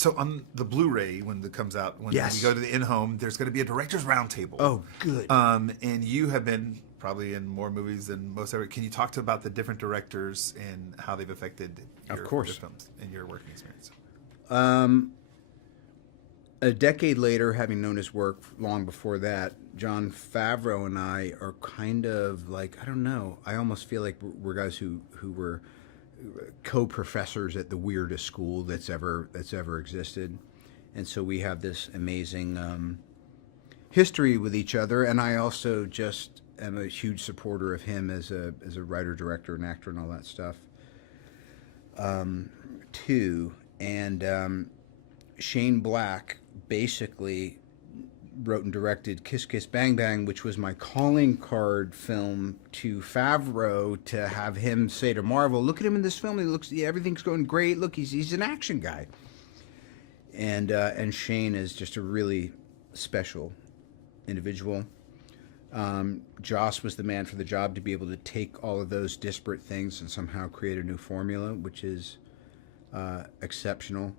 So on the Blu-ray, when it comes out, when Yes. you go to the in-home, there's going to be a director's roundtable. Oh, good. And you have been probably in more movies than most ever. Can you talk about the different directors and how they've affected your films and your working experience? A decade later, having known his work long before that, Jon Favreau and I are kind of like, I don't know, I almost feel like we're guys who were co-professors at the weirdest school that's ever existed. And so we have this amazing history with each other, and I also just am a huge supporter of him as a writer, director, and actor and all that stuff too. And Shane Black basically wrote and directed Kiss Kiss Bang Bang, which was my calling card film to Favreau, to have him say to Marvel, look at him in this film, he looks, everything's going great, look, he's an action guy. And Shane is just a really special individual. Joss was the man for the job to be able to take all of those disparate things and somehow create a new formula, which is exceptional.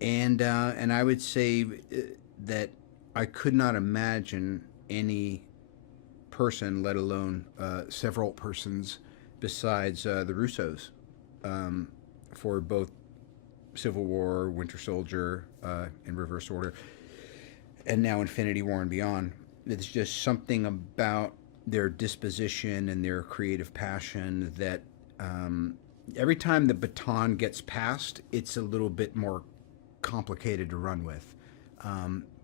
And I would say that I could not imagine any person, let alone several persons, besides the Russos, for both Civil War, Winter Soldier, in reverse order, and now Infinity War and beyond. It's just something about their disposition and their creative passion that every time the baton gets passed, it's a little bit more complicated to run with.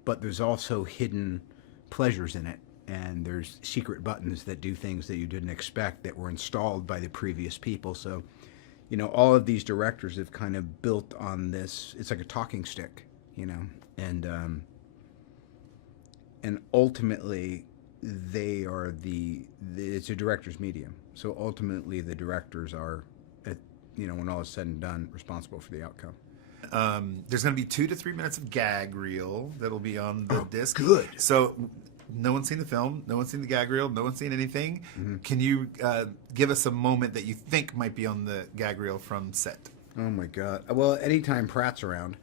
But there's also hidden pleasures in it, and there's secret buttons that do things that you didn't expect that were installed by the previous people. So, you know, all of these directors have kind of built on this. It's like a talking stick, you know, and ultimately they are it's a director's medium. So ultimately the directors are, you know, when all is said and done, responsible for the outcome. There's going to be 2 to 3 minutes of gag reel that'll be on the disc. Good. So no one's seen the film, no one's seen the gag reel, no one's seen anything. Mm-hmm. Can you give us a moment that you think might be on the gag reel from set? Oh my God. Well, anytime Pratt's around.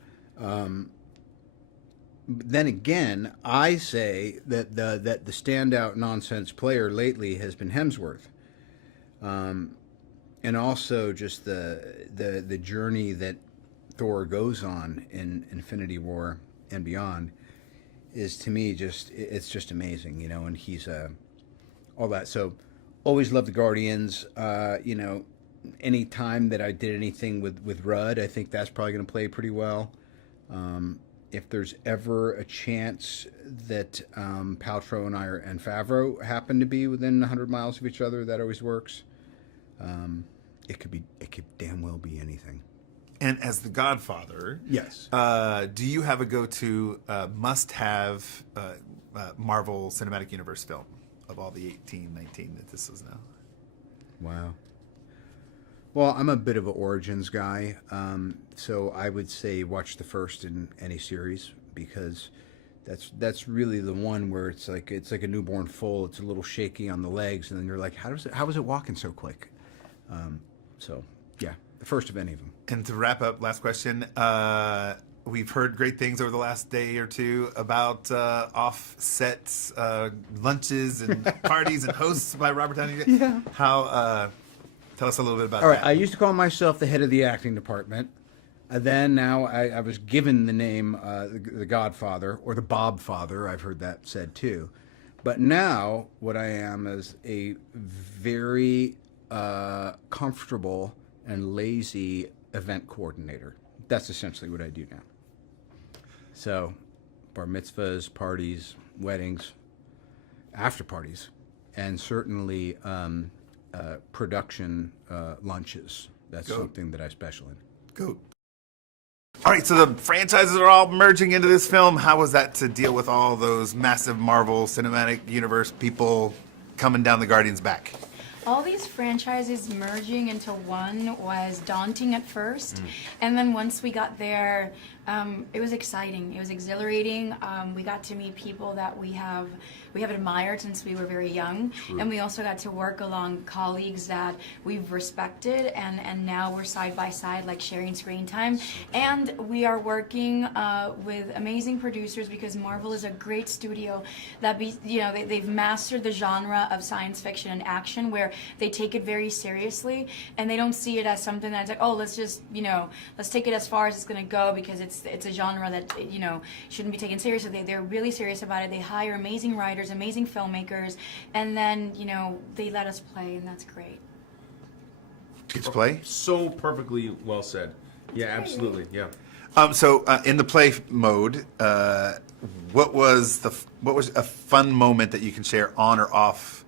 Then again, I say that the standout nonsense player lately has been Hemsworth. And also just the journey that Thor goes on in Infinity War and beyond is, to me, it's just amazing, you know. And he's all that. So always loved the Guardians. You know, any time that I did anything with Rudd, I think that's probably going to play pretty well. If there's ever a chance that Paltrow and I and Favreau happen to be within 100 miles of each other, that always works. It could damn well be anything. And as the Godfather, yes, do you have a go-to must-have Marvel Cinematic Universe film of all the 18, 19 that this is now? Wow. Well, I'm a bit of an Origins guy, so I would say watch the first in any series, because that's really the one where it's like a newborn foal. It's a little shaky on the legs, and then you're like, how is it walking so quick? So yeah, the first of any of them. And to wrap up, last question. We've heard great things over the last day or two about off-set lunches and parties and hosts by Robert Downey Jr. Yeah. How? Tell us a little bit about that. All right, I used to call myself the head of the acting department. Now I was given the name the Godfather, or the Bob Father. I've heard that said too. But now what I am is a very comfortable and lazy event coordinator. That's essentially what I do now. So bar mitzvahs, parties, weddings, after parties, and certainly production lunches. That's something that I special in. Go. All right, so the franchises are all merging into this film. How was that to deal with all those massive Marvel Cinematic Universe people coming down the Guardians' back? all these franchises merging into one was daunting at first, and then once we got there, it was exciting. It was exhilarating. We got to meet people that we have admired since we were very young, and we also got to work along colleagues that we've respected, and now we're side by side, like sharing screen time. And we are working with amazing producers, because Marvel is a great studio that they've mastered the genre of science fiction and action, where they take it very seriously and they don't see it as something that's like, oh, let's just let's take it as far as it's going to go, because it's a genre that shouldn't be taken seriously. They're really serious about it. They hire amazing writers, amazing filmmakers, and then they let us play, and that's great. Get to play? So perfectly well said. Yeah, absolutely. Yeah. So in the play mode, what was a fun moment that you can share on or off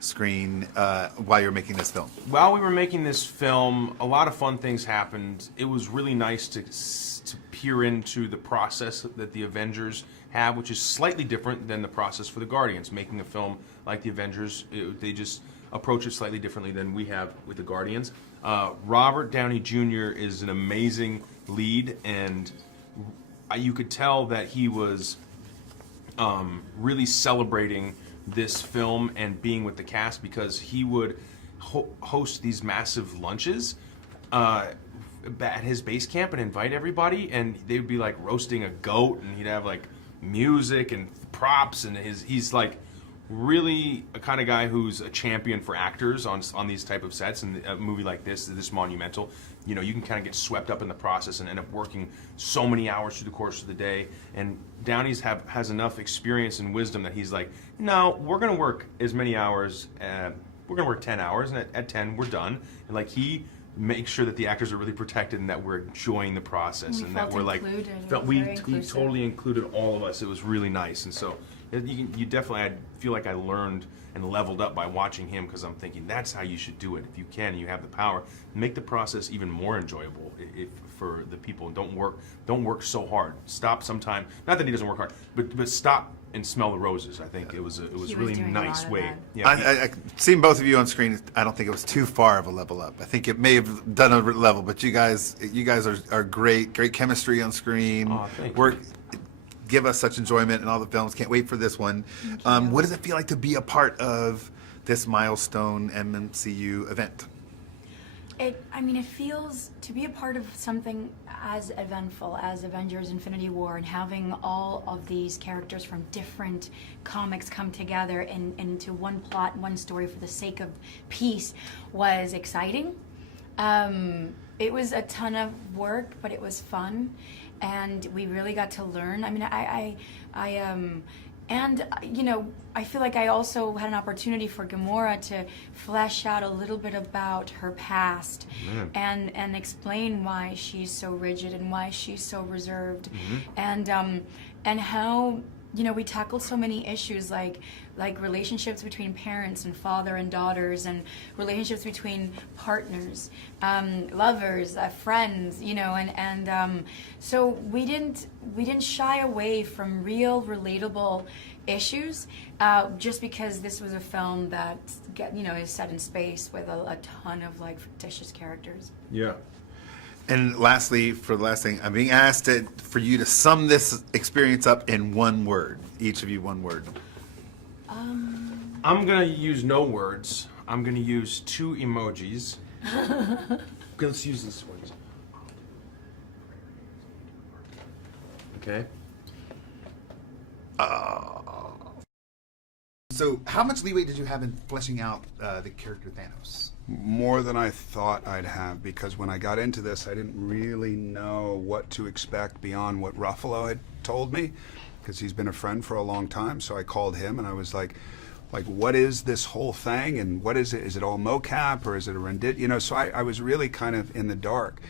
screen while you're making this film? While we were making this film, a lot of fun things happened. It was really nice to peer into the process that the Avengers have, which is slightly different than the process for the Guardians. Making a film like the Avengers, they just approach it slightly differently than we have with the Guardians. Robert Downey Jr. is an amazing lead, and you could tell that he was really celebrating this film and being with the cast, because he would host these massive lunches at his base camp and invite everybody, and they'd be like roasting a goat, and he'd have like music and props, and he's like really a kind of guy who's a champion for actors on these type of sets. And a movie like this monumental, you can kind of get swept up in the process and end up working so many hours through the course of the day. And Downey's has enough experience and wisdom that he's like, no, we're going to work as many hours. We're going to work 10 hours, and at 10 we're done. And like he makes sure that the actors are really protected and that we're enjoying the process, and that we're like he totally included all of us. It was really nice, and so you definitely, I feel like I learned and leveled up by watching him, because I'm thinking that's how you should do it. If you can, you have the power, make the process even more enjoyable for the people. And don't work so hard. Stop sometime. Not that he doesn't work hard, but stop and smell the roses. I think it was a really nice way. Yeah, I seen both of you on screen. I don't think it was too far of a level up. I think it may have done a level, but you guys are great chemistry on screen. Oh, thank you. Give us such enjoyment in all the films. Can't wait for this one. What does it feel like to be a part of this milestone MCU event? It feels to be a part of something as eventful as Avengers Infinity War, and having all of these characters from different comics come together into one plot, one story for the sake of peace was exciting. It was a ton of work, but it was fun, and we really got to learn. I feel like I also had an opportunity for Gamora to flesh out a little bit about her past, and explain why she's so rigid and why she's so reserved, and how we tackled so many issues like relationships between parents and father and daughters, and relationships between partners, lovers, friends, so we didn't shy away from real relatable issues, just because this was a film that is set in space with a ton of fictitious characters. Yeah. And lastly, for the last thing, I'm being asked for you to sum this experience up in one word. Each of you, one word. I'm going to use no words. I'm going to use 2 emojis. Okay, let's use this one. Okay. So how much leeway did you have in fleshing out the character Thanos? More than I thought I'd have, because when I got into this, I didn't really know what to expect beyond what Ruffalo had told me, because he's been a friend for a long time. So I called him and I was like, what is this whole thing, and what is it? Is it all mocap, or is it a rendition? So I was really kind of in the dark.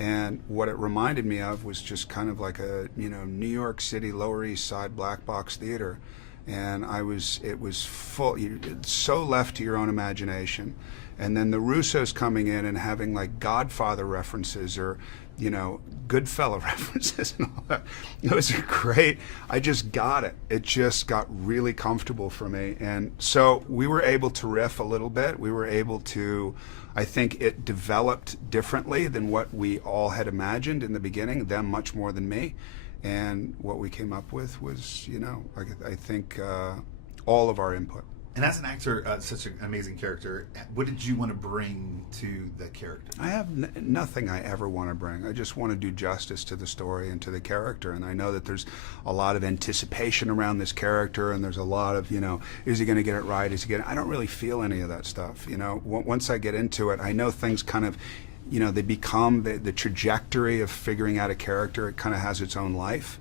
And what it reminded me of was just kind of like a New York City, Lower East Side black box theater. And it was full, it's so left to your own imagination. And then the Russos coming in and having like Godfather references, or Goodfella references and all that. It was great. I just got it. It just got really comfortable for me. And so we were able to riff a little bit. We were able to, I think it developed differently than what we all had imagined in the beginning, them much more than me. And what we came up with was, I think all of our input. And as an actor, such an amazing character, what did you want to bring to the character? I have nothing I ever want to bring. I just want to do justice to the story and to the character. And I know that there's a lot of anticipation around this character, and there's a lot of, is he going to get it right? I don't really feel any of that stuff. Once I get into it, I know things kind of, they become the trajectory of figuring out a character. It kind of has its own life.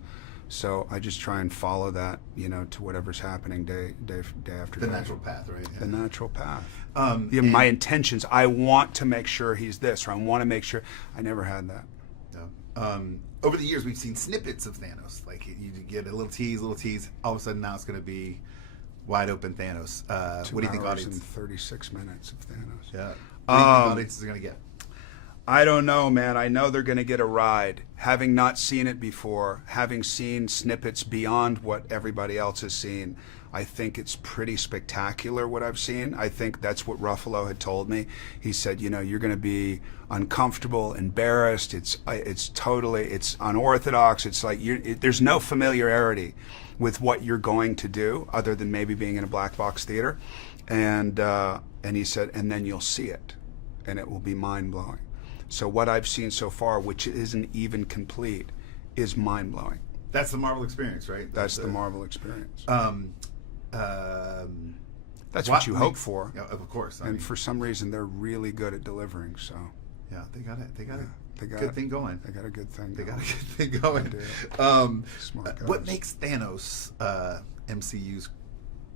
So I just try and follow that, to whatever's happening day after day. The natural path, right? The natural path. And my intentions, I want to make sure he's this, or I want to make sure. I never had that. No. Over the years, we've seen snippets of Thanos. Like, you get a little tease. All of a sudden, now it's going to be wide open Thanos. What do you think, 2 hours audience? and 36 minutes of Thanos. Yeah. What do you think audiences are going to get? I don't know, man. I know they're going to get a ride. Having not seen it before, having seen snippets beyond what everybody else has seen, I think it's pretty spectacular what I've seen. I think that's what Ruffalo had told me. He said, you're going to be uncomfortable, embarrassed. It's unorthodox. It's like there's no familiarity with what you're going to do other than maybe being in a black box theater. And he said, and then you'll see it, and it will be mind-blowing. So what I've seen so far, which isn't even complete, is mind-blowing. That's the Marvel experience, right? That's the Marvel experience. That's what what you hope for. Yeah, of course. And for some reason, they're really good at delivering. So yeah, they got it. They got they got good it. thing going. They got a good thing. They going. got a good thing going. They do. Smart guys. What makes Thanos MCU's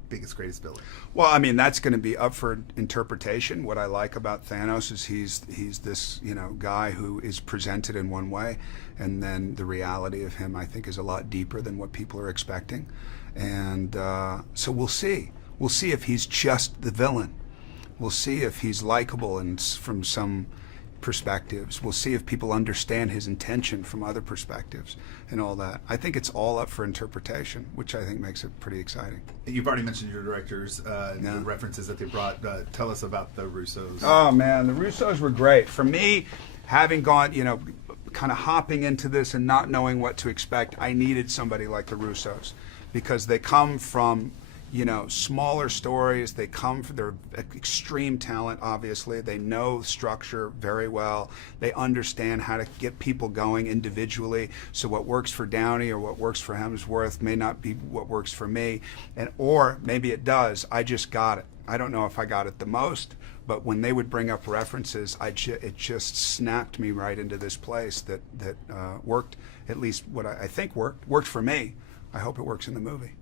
biggest, greatest villain? Well, I mean, that's going to be up for interpretation. What I like about Thanos is he's this guy who is presented in one way, and then the reality of him, I think, is a lot deeper than what people are expecting. And so we'll see. We'll see if he's just the villain. We'll see if he's likable and from some perspectives. We'll see if people understand his intention from other perspectives and all that. I think it's all up for interpretation, which I think makes it pretty exciting. You've already mentioned your directors and the references that they brought. Tell us about the Russos. Oh, man, the Russos were great. For me, having gone, kind of hopping into this and not knowing what to expect, I needed somebody like the Russos because they come from smaller stories. They come from their extreme talent, obviously. They know structure very well. They understand how to get people going individually. So what works for Downey or what works for Hemsworth may not be what works for me. Or maybe it does. I just got it. I don't know if I got it the most, but when they would bring up references, it just snapped me right into this place that worked, at least what I think worked for me. I hope it works in the movie.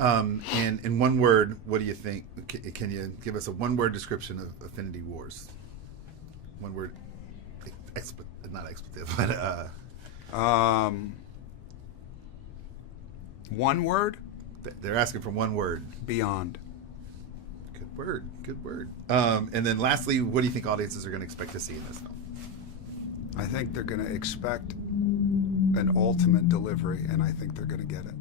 And in one word, what do you think? Can you give us a one-word description of Infinity Wars? One word, not expletive, but one word? They're asking for one word. Beyond. Good word. Good word. And then lastly, what do you think audiences are going to expect to see in this film? I think they're going to expect an ultimate delivery, and I think they're going to get it.